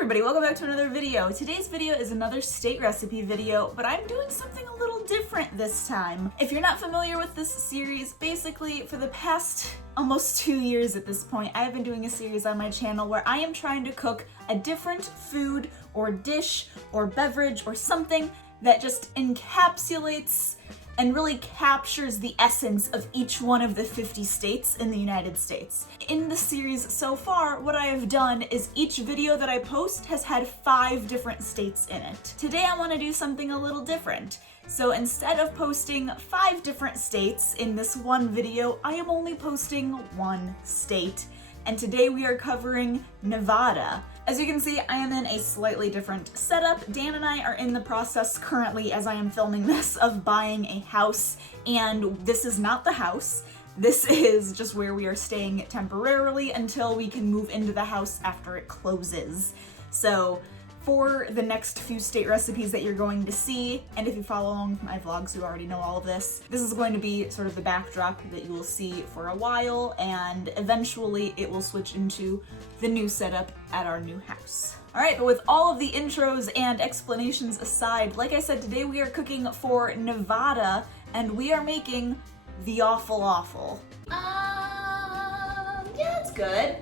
everybody, welcome back to another video. Today's video is another state recipe video, but I'm doing something a little different this time. If you're not familiar with this series, basically for the past almost 2 years at this point, I have been doing a series on my channel where I am trying to cook a different food or dish or beverage or something that just encapsulates and really captures the essence of each one of the 50 states in the United States. In the series so far, what I have done is each video that I post has had 5 different states in it. Today I want to do something a little different. So instead of posting 5 different states in this one video, I am only posting 1 state. And today we are covering Nevada. As you can see, I am in a slightly different setup. Dan and I are in the process currently, as I am filming this, of buying a house, and this is not the house. This is just where we are staying temporarily until we can move into the house after it closes. So for the next few state recipes that you're going to see, and if you follow along with my vlogs, you already know all of this, this is going to be sort of the backdrop that you will see for a while, and eventually it will switch into the new setup at our new house. Alright, but with all of the intros and explanations aside, like I said, today we are cooking for Nevada, and we are making the Awful Awful. Yeah, it's good.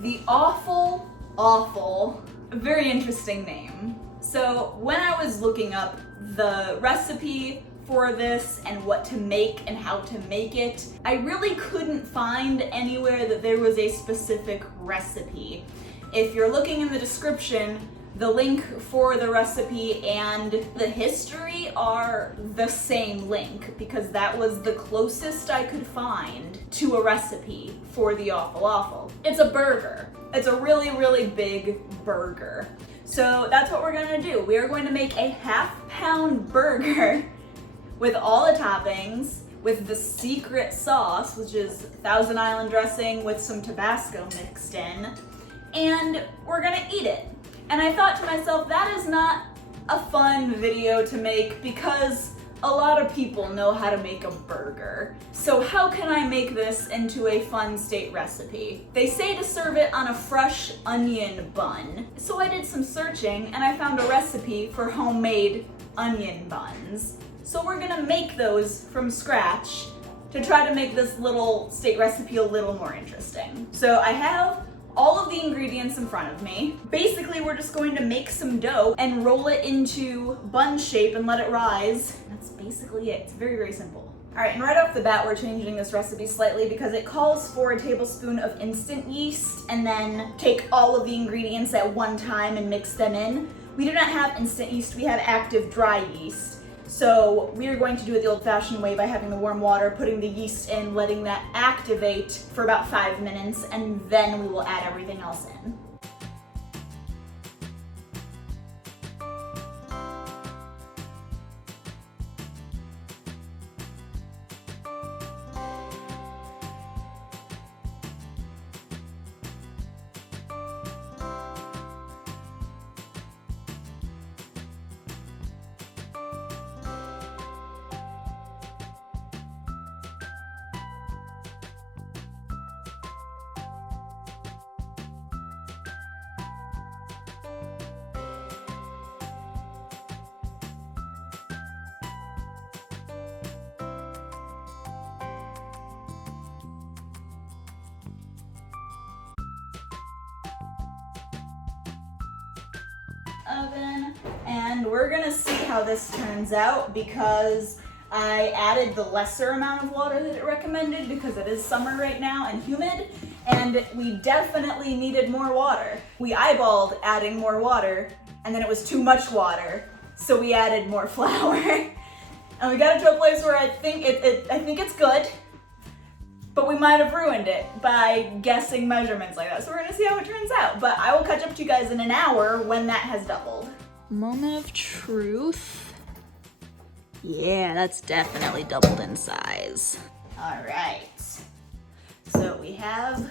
The Awful Awful, a very interesting name. So when I was looking up the recipe for this and what to make and how to make it, I really couldn't find anywhere that there was a specific recipe. If you're looking in the description, the link for the recipe and the history are the same link because that was the closest I could find to a recipe for the Awful Awful. It's a burger. It's a really, really big burger. So that's what we're gonna do. We are going to make a half-pound burger with all the toppings, with the secret sauce, which is Thousand Island dressing with some Tabasco mixed in, and we're gonna eat it. And I thought to myself, that is not a fun video to make because a lot of people know how to make a burger. So how can I make this into a fun state recipe? They say to serve it on a fresh onion bun. So I did some searching and I found a recipe for homemade onion buns. So we're gonna make those from scratch to try to make this little state recipe a little more interesting. So I have all of the ingredients in front of me. Basically, we're just going to make some dough and roll it into bun shape and let it rise. That's basically it. It's very, very simple. All right, and right off the bat, we're changing this recipe slightly because it calls for a tablespoon of instant yeast and then take all of the ingredients at one time and mix them in. We do not have instant yeast, we have active dry yeast. So we are going to do it the old-fashioned way by having the warm water, putting the yeast in, letting that activate for about 5 minutes, and then we will add everything else in. Oven, and we're gonna see how this turns out because I added the lesser amount of water that it recommended because it is summer right now and humid, and we definitely needed more water. We eyeballed adding more water, and then it was too much water, so we added more flour. And we got it to a place where I think it's good, but we might have ruined it by guessing measurements like that. So we're gonna see how it turns out. But I will catch up to you guys in an hour when that has doubled. Moment of truth. Yeah, that's definitely doubled in size. All right. So we have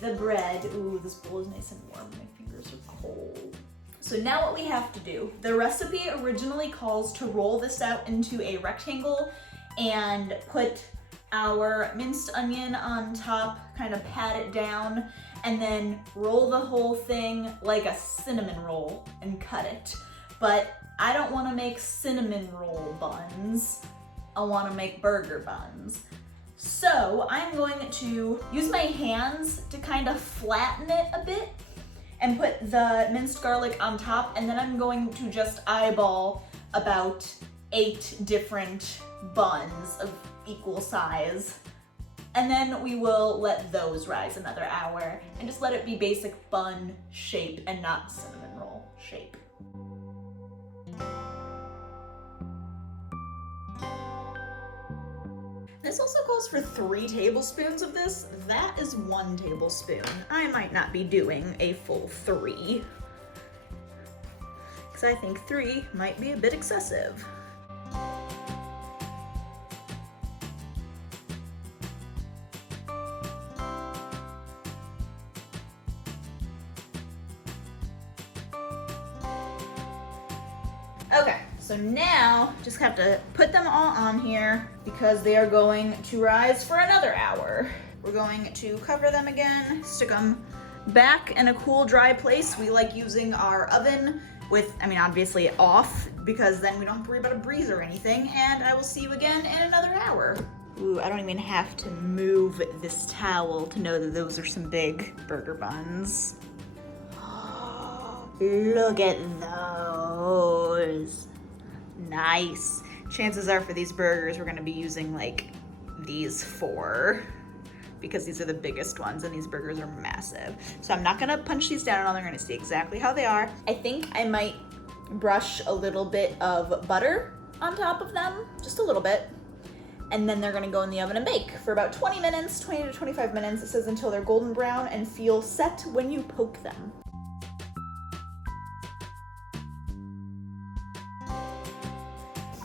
the bread. Ooh, this bowl is nice and warm. My fingers are cold. So now what we have to do, the recipe originally calls to roll this out into a rectangle and put our minced onion on top, kind of pat it down, and then roll the whole thing like a cinnamon roll and cut it. But I don't want to make cinnamon roll buns. I want to make burger buns. So I'm going to use my hands to kind of flatten it a bit and put the minced garlic on top, and then I'm going to just eyeball about 8 different buns of equal size. And then we will let those rise another hour and just let it be basic bun shape and not cinnamon roll shape. This also calls for 3 tablespoons of this. That is 1 tablespoon. I might not be doing a full 3, because I think 3 might be a bit excessive. Okay, so now just have to put them all on here because they are going to rise for another hour. We're going to cover them again, stick them back in a cool, dry place. We like using our oven with, obviously off, because then we don't have to worry about a breeze or anything, and I will see you again in another hour. Ooh, I don't even have to move this towel to know that those are some big burger buns. Look at those. Nice. Chances are for these burgers, we're gonna be using like these 4, because these are the biggest ones and these burgers are massive. So I'm not gonna punch these down at all. They're gonna see exactly how they are. I think I might brush a little bit of butter on top of them, just a little bit. And then they're gonna go in the oven and bake for about 20 minutes, 20 to 25 minutes. It says until they're golden brown and feel set when you poke them.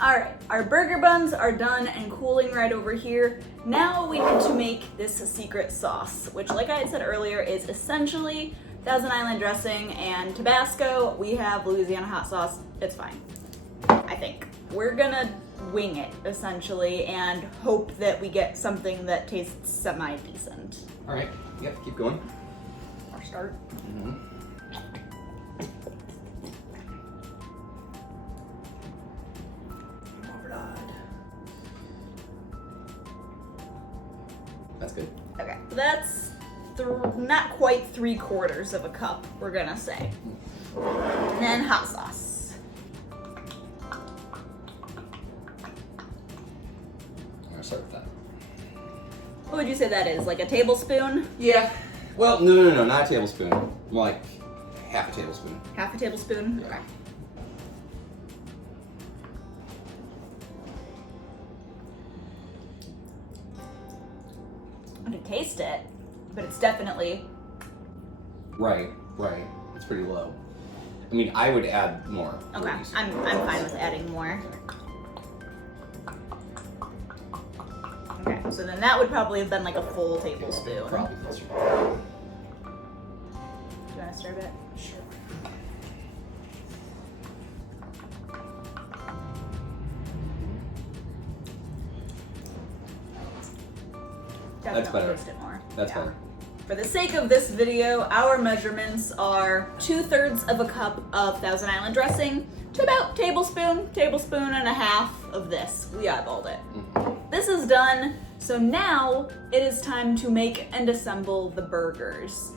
All right, our burger buns are done and cooling right over here. Now we need to make this secret sauce, which, like I had said earlier, is essentially Thousand Island dressing and Tabasco. We have Louisiana hot sauce. It's fine, I think. We're gonna wing it, essentially, and hope that we get something that tastes semi-decent. All right, yep, keep going. Or start. Mm-hmm. That's good. Okay, so that's not quite 3/4 of a cup, we're gonna say. And then hot sauce. I'm gonna start with that. What would you say that is, like a tablespoon? Yeah. Well, no, not a tablespoon. More like half a tablespoon. Half a tablespoon? Yeah. Okay. I can taste it, but it's definitely... Right. It's pretty low. I mean, I would add more. Okay, I'm fine with adding more. Okay, so then that would probably have been like a full tablespoon. Probably. Do you want to stir it? Sure. Definitely That's better. taste it more. That's better. For the sake of this video, our measurements are 2/3 of a cup of Thousand Island dressing to about tablespoon and a half of this. We eyeballed it. This is done, so now it is time to make and assemble the burgers.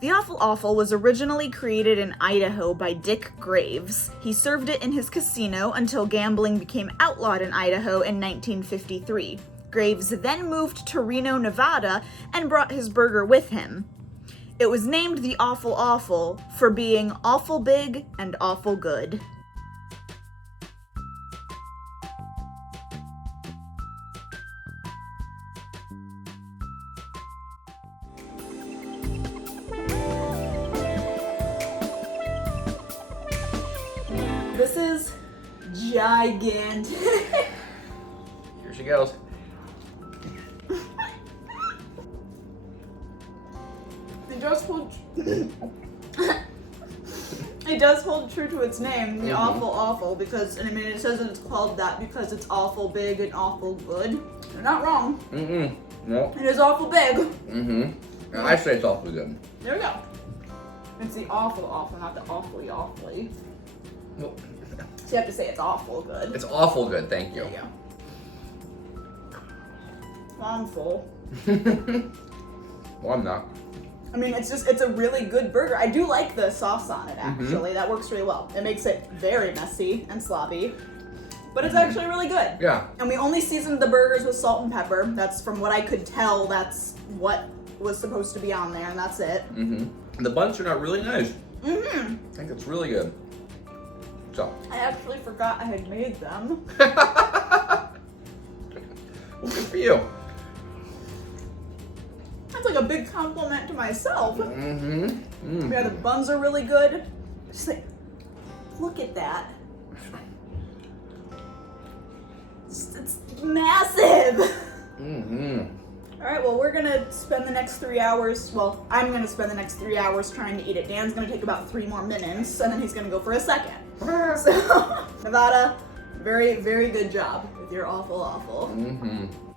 The Awful Awful was originally created in Idaho by Dick Graves. He served it in his casino until gambling became outlawed in Idaho in 1953. Graves then moved to Reno, Nevada, and brought his burger with him. It was named the Awful Awful for being awful big and awful good. This is gigantic. Here she goes. They it does hold true to its name, the Mhm. awful, because, and I mean, it says that it's called that because it's awful big and awful good. You're not wrong. No. It is awful big. And I say it's awfully good. There we go. It's the awful, not the awfully. Nope. So you have to say it's awful good. It's awful good, thank you. There you go. Well, I'm full. Well, I'm not. I mean, it's a really good burger. I do like the sauce on it, actually. That works really well. It makes it very messy and sloppy, but it's actually really good. Yeah. And we only seasoned the burgers with salt and pepper. That's, from what I could tell, that's what was supposed to be on there, and that's it. The buns are out really nice. I think it's really good. So. I actually forgot I had made them. Well, good for you. That's like a big compliment to myself. Yeah, the Mm. buns are really good. Just like, look at that. It's massive. All right, well, we're gonna spend the next 3 hours. Well, I'm gonna spend the next 3 hours trying to eat it. Dan's gonna take about 3 more minutes, and then he's gonna go for a second. So, Nevada, very, very good job with your awful.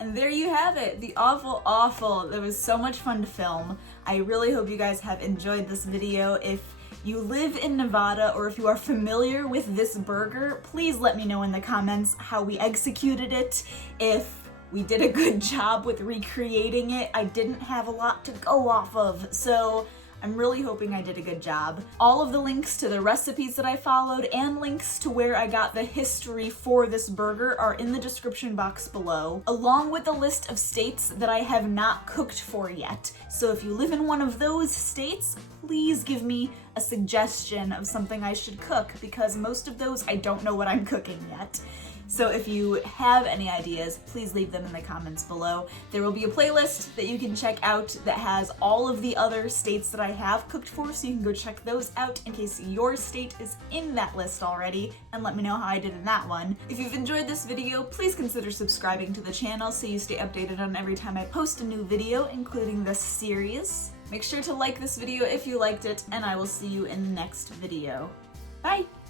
And there you have it, the awful. That was so much fun to film. I really hope you guys have enjoyed this video. If you live in Nevada or if you are familiar with this burger, please let me know in the comments how we executed it. If we did a good job with recreating it. I didn't have a lot to go off of, so I'm really hoping I did a good job. All of the links to the recipes that I followed and links to where I got the history for this burger are in the description box below, along with a list of states that I have not cooked for yet. So if you live in one of those states, please give me a suggestion of something I should cook, because most of those I don't know what I'm cooking yet. So if you have any ideas, please leave them in the comments below. There will be a playlist that you can check out that has all of the other states that I have cooked for, so you can go check those out in case your state is in that list already, and let me know how I did in that one. If you've enjoyed this video, please consider subscribing to the channel so you stay updated on every time I post a new video, including this series. Make sure to like this video if you liked it, and I will see you in the next video. Bye!